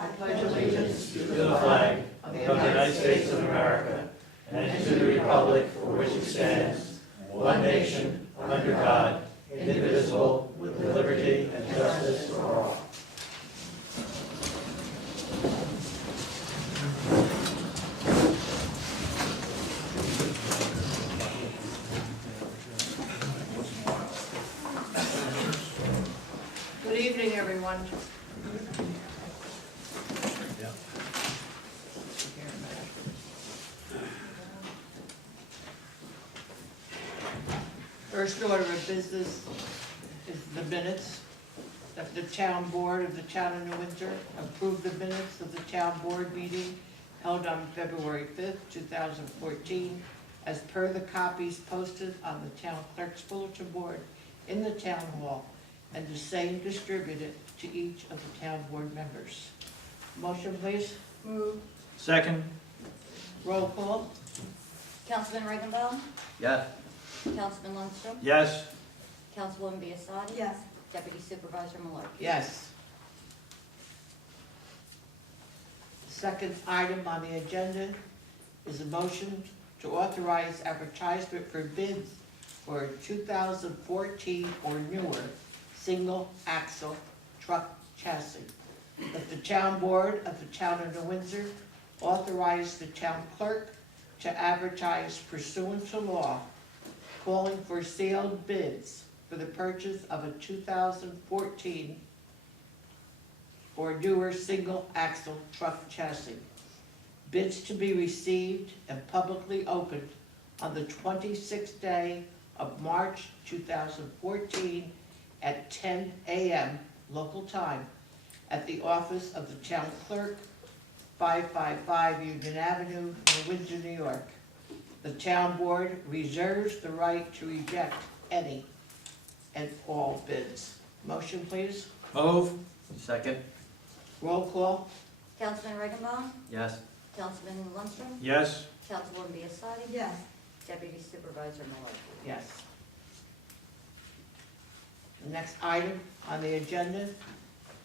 I pledge allegiance to the flag of the United States of America and to the republic for which it stands, one nation, under God, indivisible, with liberty and justice for all. Good evening, everyone. First order of business is the minutes that the town board of the town of New Windsor approved the minutes of the town board meeting held on February 5th, 2014, as per the copies posted on the town clerk's bulletin board in the town hall, and the same distributed to each of the town board members. Motion, please. Move. Second. Roll call. Councilman Regenbaum? Yes. Councilman Lundstrom? Yes. Councilwoman Biassadi? Yes. Deputy Supervisor Malloy? Yes. The second item on the agenda is a motion to authorize advertisement for bids for a 2014 or newer single axle truck chassis. That the town board of the town of New Windsor authorize the town clerk to advertise pursuant to law, calling for sealed bids for the purchase of a 2014 or newer single axle truck chassis. Bids to be received and publicly opened on the 26th day of March 2014 at 10 a.m. local time at the office of the town clerk, 555 Union Avenue, New Windsor, New York. The town board reserves the right to reject any and all bids. Motion, please. Move. Second. Roll call. Councilman Regenbaum? Yes. Councilman Lundstrom? Yes. Councilwoman Biassadi? Yes. Deputy Supervisor Malloy? Yes. The next item on the agenda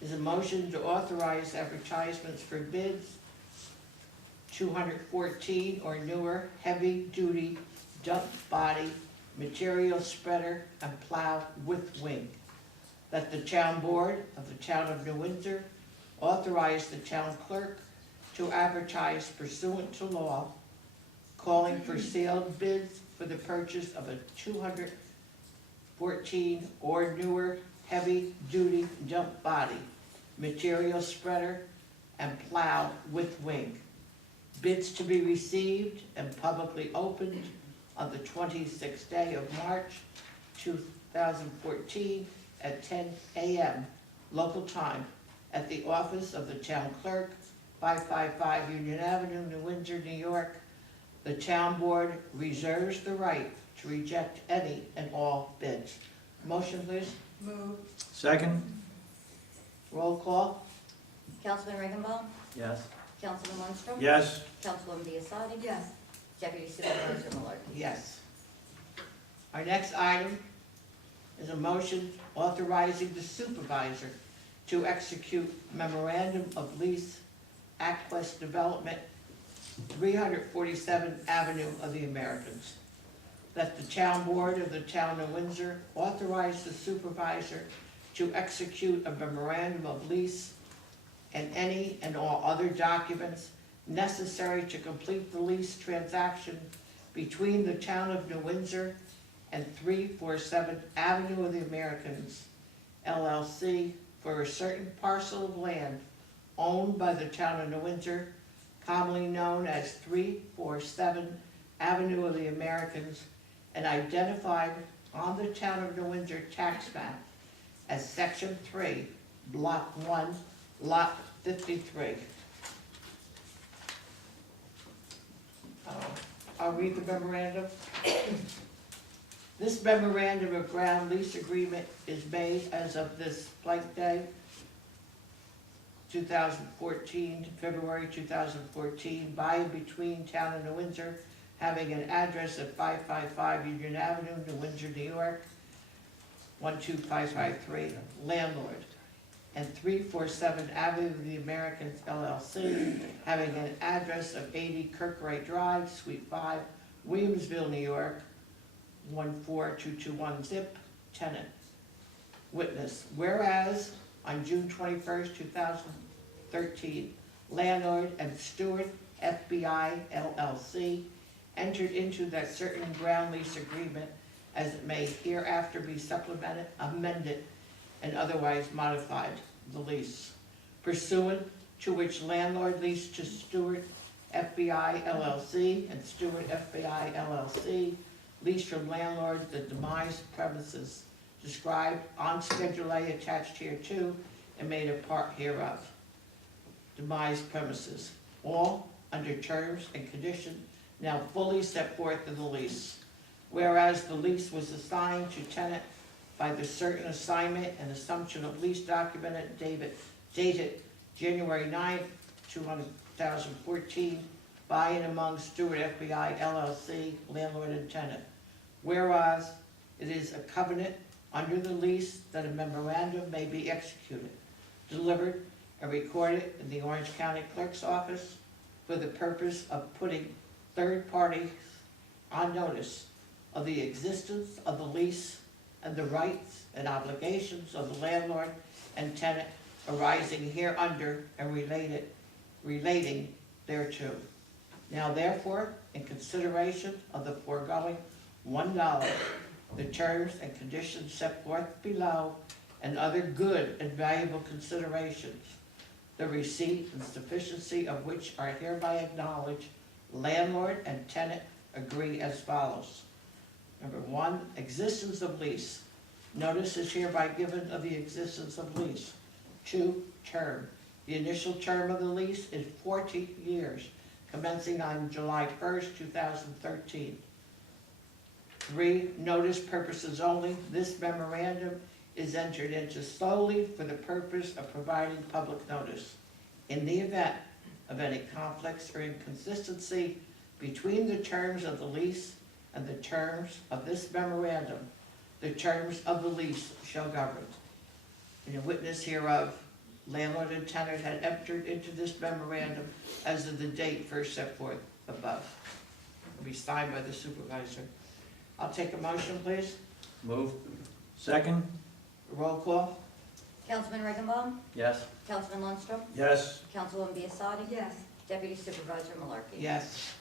is a motion to authorize advertisements for bids 214 or newer heavy-duty dump body material spreader and plow with wing. That the town board of the town of New Windsor authorize the town clerk to advertise pursuant to law, calling for sealed bids for the purchase of a 214 or newer heavy-duty dump body material spreader and plow with wing. Bids to be received and publicly opened on the 26th day of March 2014 at 10 a.m. local time at the office of the town clerk, 555 Union Avenue, New Windsor, New York. The town board reserves the right to reject any and all bids. Motion, please. Move. Second. Roll call. Councilman Regenbaum? Yes. Councilman Lundstrom? Yes. Councilwoman Biassadi? Yes. Deputy Supervisor Malloy? Yes. Our next item is a motion authorizing the supervisor to execute memorandum of lease, Aquest Development, 347 Avenue of the Americans. That the town board of the town of Windsor authorize the supervisor to execute a memorandum of lease and any and all other documents necessary to complete the lease transaction between the town of New Windsor and 347 Avenue of the Americans, LLC, for a certain parcel of land owned by the town of New Windsor, commonly known as 347 Avenue of the Americans, and identified on the town of New Windsor tax map as Section 3, Block 1, Lot 53. I'll read the memorandum. This memorandum of ground lease agreement is made as of this blank day, 2014, February 2014, by and between Town of New Windsor, having an address of 555 Union Avenue, New Windsor, New York, 12553, landlord. and 347 Avenue of the Americans LLC, having an address of 80 Kirkwright Drive, Suite 5, Williamsville, New York, 14221 zip, tenant. Witness, whereas on June 21st, 2013, landlord and steward FBI LLC entered into that certain ground lease agreement as it may hereafter be supplemented, amended, and otherwise modified the lease, pursuant to which landlord leased to Stewart FBI LLC and Stewart FBI LLC leased from landlord the demised premises described on Schedule A attached hereto and made a part hereof. Demised premises, all under terms and conditions now fully set forth in the lease. Whereas the lease was assigned to tenant by the certain assignment and assumption of lease document dated January 9th, 2014, by and among Stewart FBI LLC, landlord and tenant. Whereas it is a covenant under the lease that a memorandum may be executed, delivered, and recorded in the Orange County Clerk's Office for the purpose of putting third parties on notice of the existence of the lease and the rights and obligations of the landlord and tenant arising hereunder and relating thereto. Now therefore, in consideration of the foregoing $1, the terms and conditions set forth below, and other good and valuable considerations, the receipt and sufficiency of which are hereby acknowledged, landlord and tenant agree as follows. Number 1, existence of lease. Notice is hereby given of the existence of lease. 2, term. The initial term of the lease is 40 years, commencing on July 1st, 2013. 3, notice purposes only. This memorandum is entered into solely for the purpose of providing public notice. In the event of any conflicts or inconsistency between the terms of the lease and the terms of this memorandum, the terms of the lease shall govern. In a witness hereof, landlord and tenant had entered into this memorandum as of the date first set forth above. It will be signed by the supervisor. I'll take a motion, please. Move. Second? Roll call. Councilman Riggenbaum? Yes. Councilman Lundstrom? Yes. Councilwoman Biassadi? Yes. Deputy Supervisor Malarkey? Yes.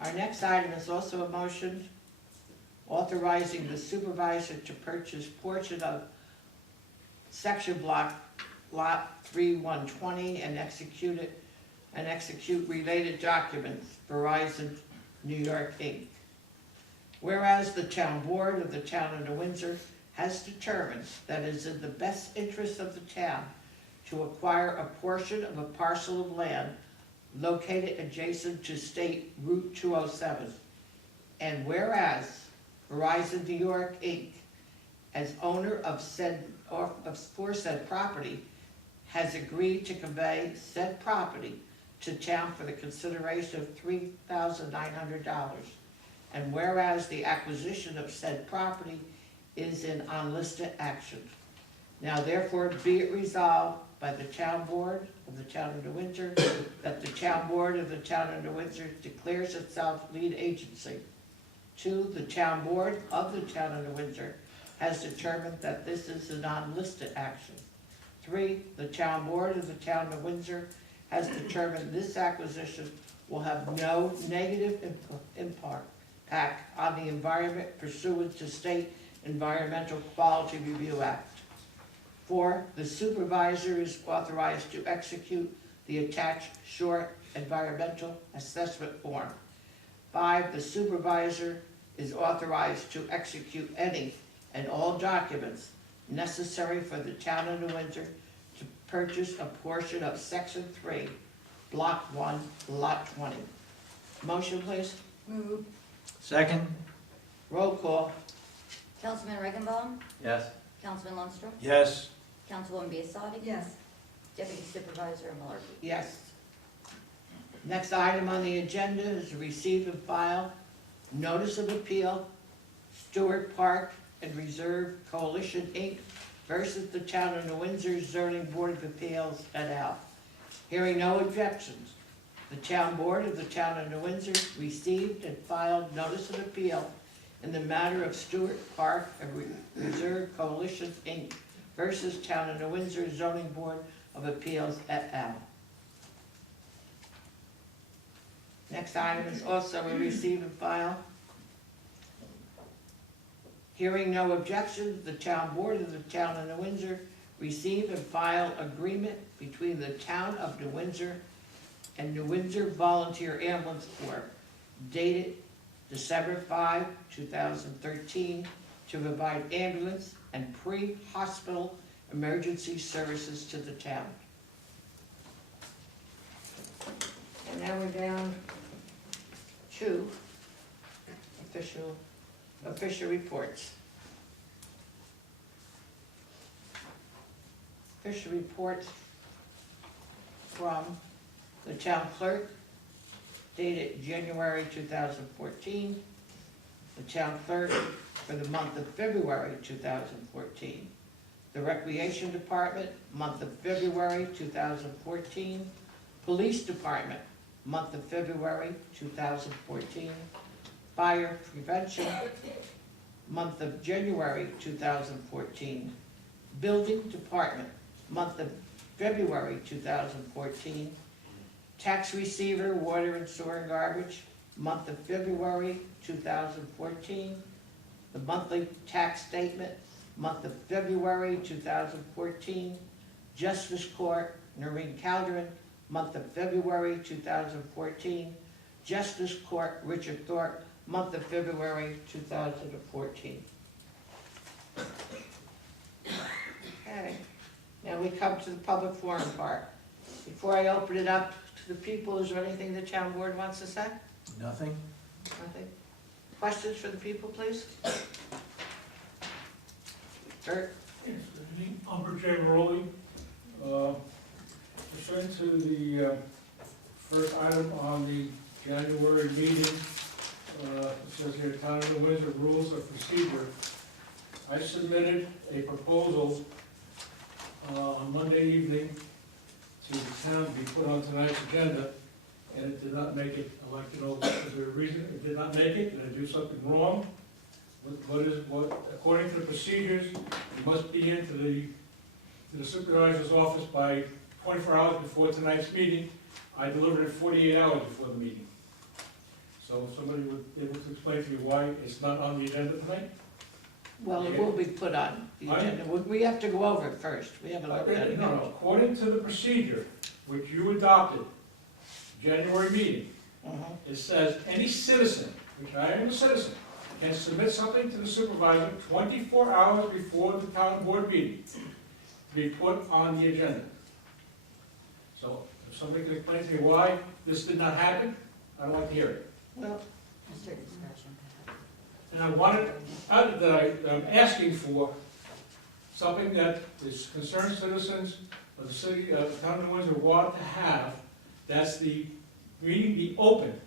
Our next item is also a motion authorizing the supervisor to purchase portion of section block lot 3120 and execute related documents, Verizon, New York, Inc. Whereas the town board of the town of Windsor has determined that it is in the best interest of the town to acquire a portion of a parcel of land located adjacent to State Route 207. And whereas Verizon New York, Inc., as owner of said property, has agreed to convey said property to town for the consideration of $3,900. And whereas the acquisition of said property is in unlisted action. Now therefore be it resolved by the town board of the town of New Windsor that the town board of the town of New Windsor declares itself lead agency. 2, the town board of the town of New Windsor has determined that this is an unlisted action. 3, the town board of the town of Windsor has determined this acquisition will have no negative impact on the environment pursuant to State Environmental Quality Review Act. 4, the supervisor is authorized to execute the attached short environmental assessment form. 5, the supervisor is authorized to execute any and all documents necessary for the town of New Windsor to purchase a portion of Section 3, Block 1, Lot 20. Motion, please. Move. Second? Roll call. Councilman Riggenbaum? Yes. Councilman Lundstrom? Yes. Councilwoman Biassadi? Yes. Deputy Supervisor Malarkey? Yes. Next item on the agenda is to receive and file notice of appeal, Stewart Park and Reserve Coalition, Inc., versus the Town of New Windsor Zoning Board of Appeals et al. Hearing no objections, the Town Board of the Town of New Windsor received and filed notice of appeal in the matter of Stewart Park and Reserve Coalition, Inc. versus Town of New Windsor Zoning Board of Appeals et al. Next item is also a receive and file. Hearing no objections, the Town Board of the Town of New Windsor receive and file agreement between the Town of New Windsor and New Windsor Volunteer Ambulance Corps dated December 5, 2013 to provide ambulance and pre-hospital emergency services to the town. And now we're down to official reports. Official reports from the town clerk dated January 2014, the town clerk for the month of February 2014, the Recreation Department, month of February 2014, Police Department, month of February 2014, Fire Prevention, month of January 2014, Building Department, month of February 2014, Tax Receiver, Water and Sewer and Garbage, month of February 2014, the monthly tax statement, month of February 2014, Justice Court, Noreen Calderon, month of February 2014, Justice Court, Richard Thorpe, month of February 2014. Okay, now we come to the public forum part. Before I open it up to the people, is there anything the town board wants to say? Nothing? Nothing? Questions for the people, please? Kurt? Yes, good evening. I'm Bert Rowley. Pursuant to the first item on the January meeting, it says here, Town of New Windsor Rules of Procedure. I submitted a proposal on Monday evening to the town to be put on tonight's agenda, and it did not make it. I'd like to know, is there a reason it did not make it? Did I do something wrong? According to the procedures, you must be into the supervisor's office by 24 hours before tonight's meeting. I delivered it 48 hours before the meeting. So if somebody would be able to explain to me why it's not on the agenda tonight? Well, it will be put on the agenda. We have to go over it first. We haven't looked at it. No, according to the procedure which you adopted, January meeting, it says any citizen, which I am a citizen, can submit something to the supervisor 24 hours before the town board meeting to be put on the agenda. So if somebody can explain to me why this did not happen, I'd like to hear it. Well, Mr. Discretion. And I wanted, I'm asking for something that is concerned citizens of the city of Town of New Windsor want to have. That's the meeting be open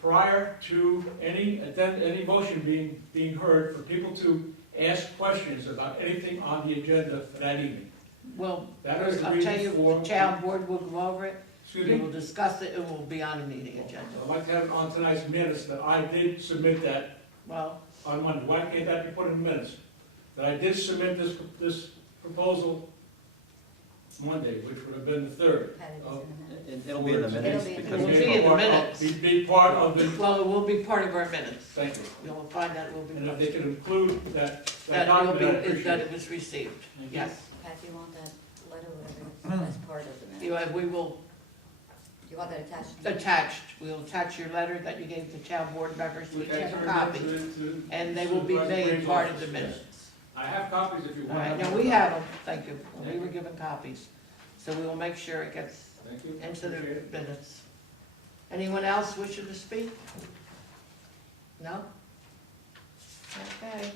prior to any motion being heard, for people to ask questions about anything on the agenda for that evening. well, That is the I'll tell reason you, for. the town board will go over it. Excuse We me? will discuss it. It will be on the meeting agenda. I'd like to have it on tonight's minutes that I did submit that Well, on Monday. Why can't that be put in the minutes? That I did submit this proposal Monday, which would have been the 3rd. Patty was in a minute. It'll be in the minutes It'll be in the because It'll we be in the Part of- minutes. Be part of the, well, it will be part of our minutes. thank you. You'll find that will be And if they posted. could include that That will document, be, I is appreciate that it. it was received. Thank you. Yes. Pat, do you want that letter or whatever as part of the minute? We will Do you want that attached? attach, we'll attach your letter that you gave the town board members. We Okay, have a so copy. And they will be made part of the minutes. I have copies if you All want. right, no, we have them, thank you. We were given copies. So we will make sure it gets Thank you. into the Appreciate it. minutes. Anyone else wishing to speak? No? Okay.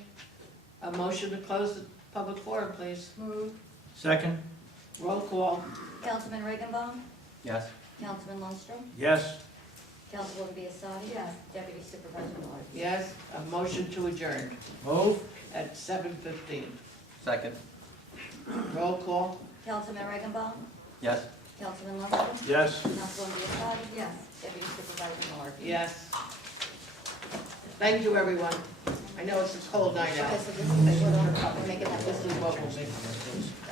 A motion to close the public forum, please. Move. Second? Roll call. Councilman Regenbaum? Yes. Councilman Lundstrom? Yes. Councilwoman Biassadi? Yes. Deputy Supervisor Millard? Yes, a motion to adjourn Move. at 7:15. Second? Roll call? Councilman Regenbaum? Yes. Councilman Lumberman? Yes. Councilwoman Biassiata? Yes. Deputy Supervisor Miller? Yes. Thank you, everyone. I know it's a cold night out. Okay, so this is, we're making that This is what we'll make.